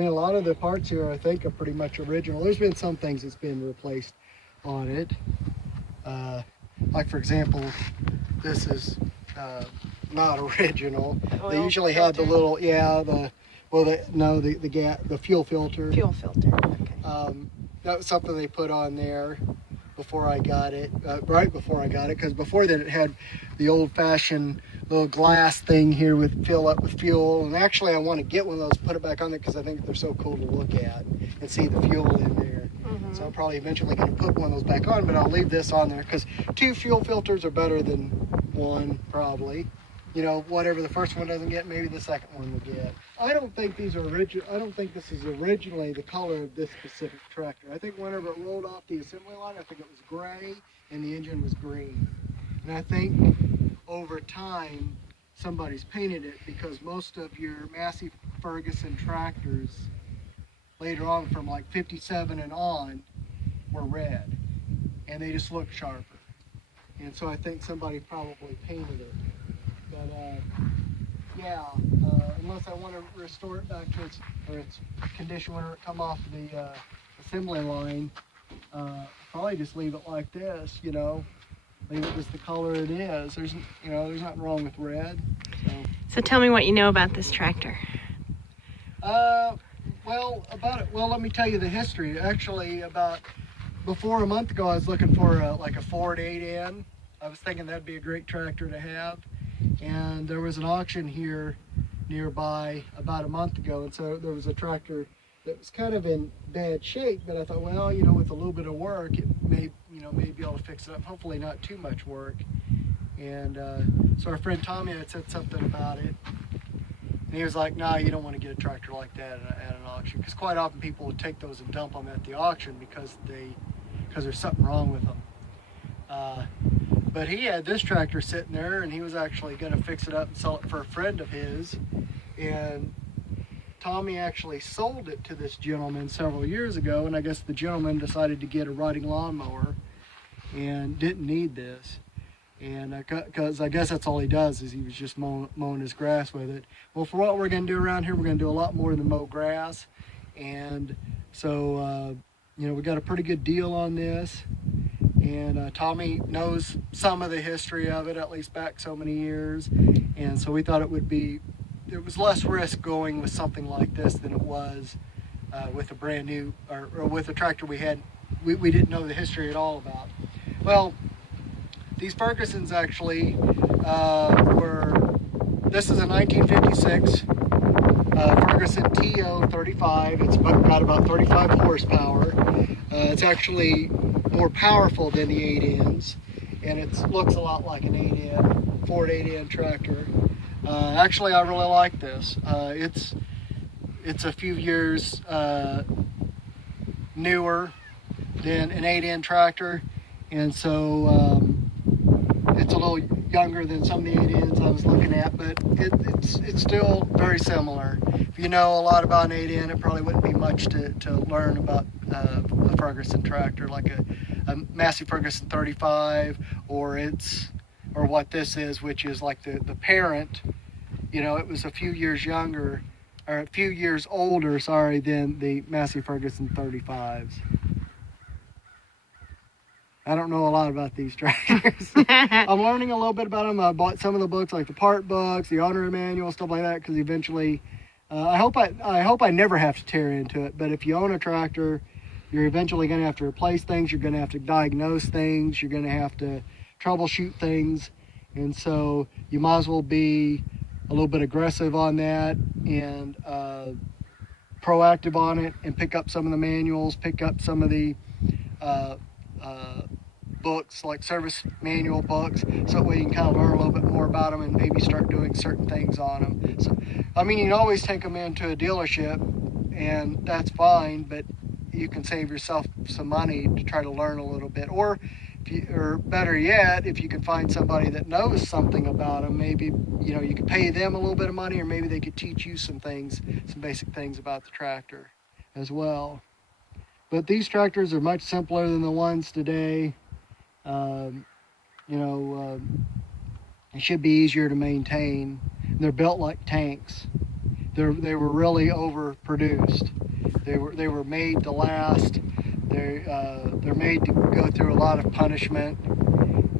I mean, a lot of the parts here, I think, are pretty much original. There's been some things that's been replaced on it. Like, for example, this is not original. They usually have the little, the fuel filter. Fuel filter, okay. That was something they put on there before I got it, right before I got it, because before that it had the old-fashioned little glass thing here with fill up with fuel. And actually I want to get one of those, put it back on there, because I think they're so cool to look at and see the fuel in there. So I'm probably eventually going to put one of those back on, but I'll leave this on there because 2 fuel filters are better than 1, probably. You know, whatever the first one doesn't get, maybe the second one will get. I don't think these are original. I don't think this is originally the color of this specific tractor. I think whenever it rolled off the assembly line, I think it was gray and the engine was green. And I think over time, somebody's painted it, because most of your Massey Ferguson tractors later on, from like 57 and on, were red, and they just look sharper. And so I think somebody probably painted it. But unless I want to restore it back to its condition when it come off the assembly line, probably just leave it like this. You know, leave it just the color it is. There's nothing wrong with red. So tell me what you know about this tractor. Well, let me tell you the history. Actually, before a month ago, I was looking for like a Ford 8N. I was thinking that'd be a great tractor to have. And there was an auction here nearby about a month ago. And so there was a tractor that was kind of in bad shape, but I thought, well, you know, with a little bit of work, it may be able to fix it up. Hopefully not too much work. And so our friend Tommy had said something about it. And he was like, nah, you don't want to get a tractor like that at an auction. Because quite often people would take those and dump them at the auction because there's something wrong with them. But he had this tractor sitting there, and he was actually going to fix it up and sell it for a friend of his. And Tommy actually sold it to this gentleman several years ago, and I guess the gentleman decided to get a riding lawnmower and didn't need this. And because I guess that's all he does, is he was just mowing his grass with it. Well, for what we're going to do around here, we're going to do a lot more than mow grass. And so, we got a pretty good deal on this. And Tommy knows some of the history of it, at least back so many years. And so we thought it was less risk going with something like this than it was with a brand new, or with a tractor we didn't know the history at all about. Well, these Fergusons actually this is a 1956 Ferguson TO-35. It's got about 35 horsepower. It's actually more powerful than the 8Ns, and it looks a lot like an 8N, Ford 8N tractor. Actually, I really like this. It's a few years newer than an 8N tractor, and so it's a little younger than some of the 8Ns I was looking at, but it's still very similar. If you know a lot about an 8N, it probably wouldn't be much to learn about a Ferguson tractor, like a Massey Ferguson 35, or what this is, which is like the parent. You know, it was a few years younger, or a few years older, than the Massey Ferguson 35s. I don't know a lot about these tractors. I'm learning a little bit about them. I bought some of the books, like the part books, the owner manual, stuff like that, because eventually, I hope I never have to tear into it. But if you own a tractor, you're eventually going to have to replace things. You're going to have to diagnose things. You're going to have to troubleshoot things, and so you might as well be a little bit aggressive on that and proactive on it, and pick up some of the manuals, pick up some of the books, like service manual books, so that way you can kind of learn a little bit more about them and maybe start doing certain things on them. So, I mean, you can always take them into a dealership, and that's fine, but you can save yourself some money to try to learn a little bit. Or better yet, if you can find somebody that knows something about them, maybe you could pay them a little bit of money, or maybe they could teach you some basic things about the tractor as well. But these tractors are much simpler than the ones today. They should be easier to maintain. They're built like tanks. they were really overproduced. They were made to last. They're made to go through a lot of punishment,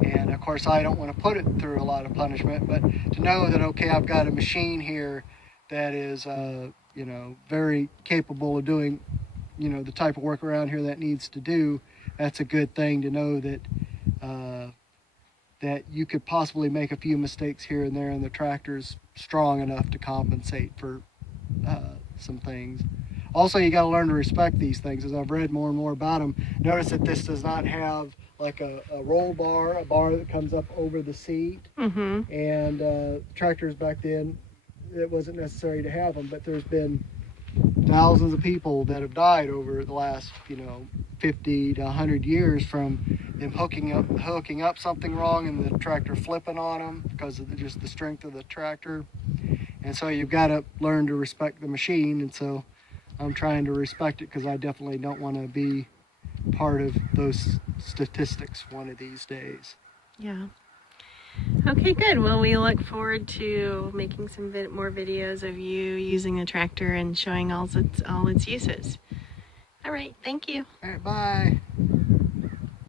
and of course I don't want to put it through a lot of punishment. But to know that, okay, I've got a machine here that is you know, very capable of doing, you know, the type of work around here that needs to do, that's a good thing to know that that you could possibly make a few mistakes here and there, and the tractor's strong enough to compensate for some things. Also, you got to learn to respect these things. As I've read more and more about them, notice that this does not have like a roll bar, a bar that comes up over the seat. Mm-hmm. And tractors back then, it wasn't necessary to have them, but there's been thousands of people that have died over the last, you know, 50 to 100 years from them hooking up something wrong and the tractor flipping on them because of just the strength of the tractor. And so you've got to learn to respect the machine, and so I'm trying to respect it because I definitely don't want to be part of those statistics one of these days. Yeah. Okay, good. Well, we look forward to making some more videos of you using the tractor and showing all its uses. All right, thank you. All right, bye.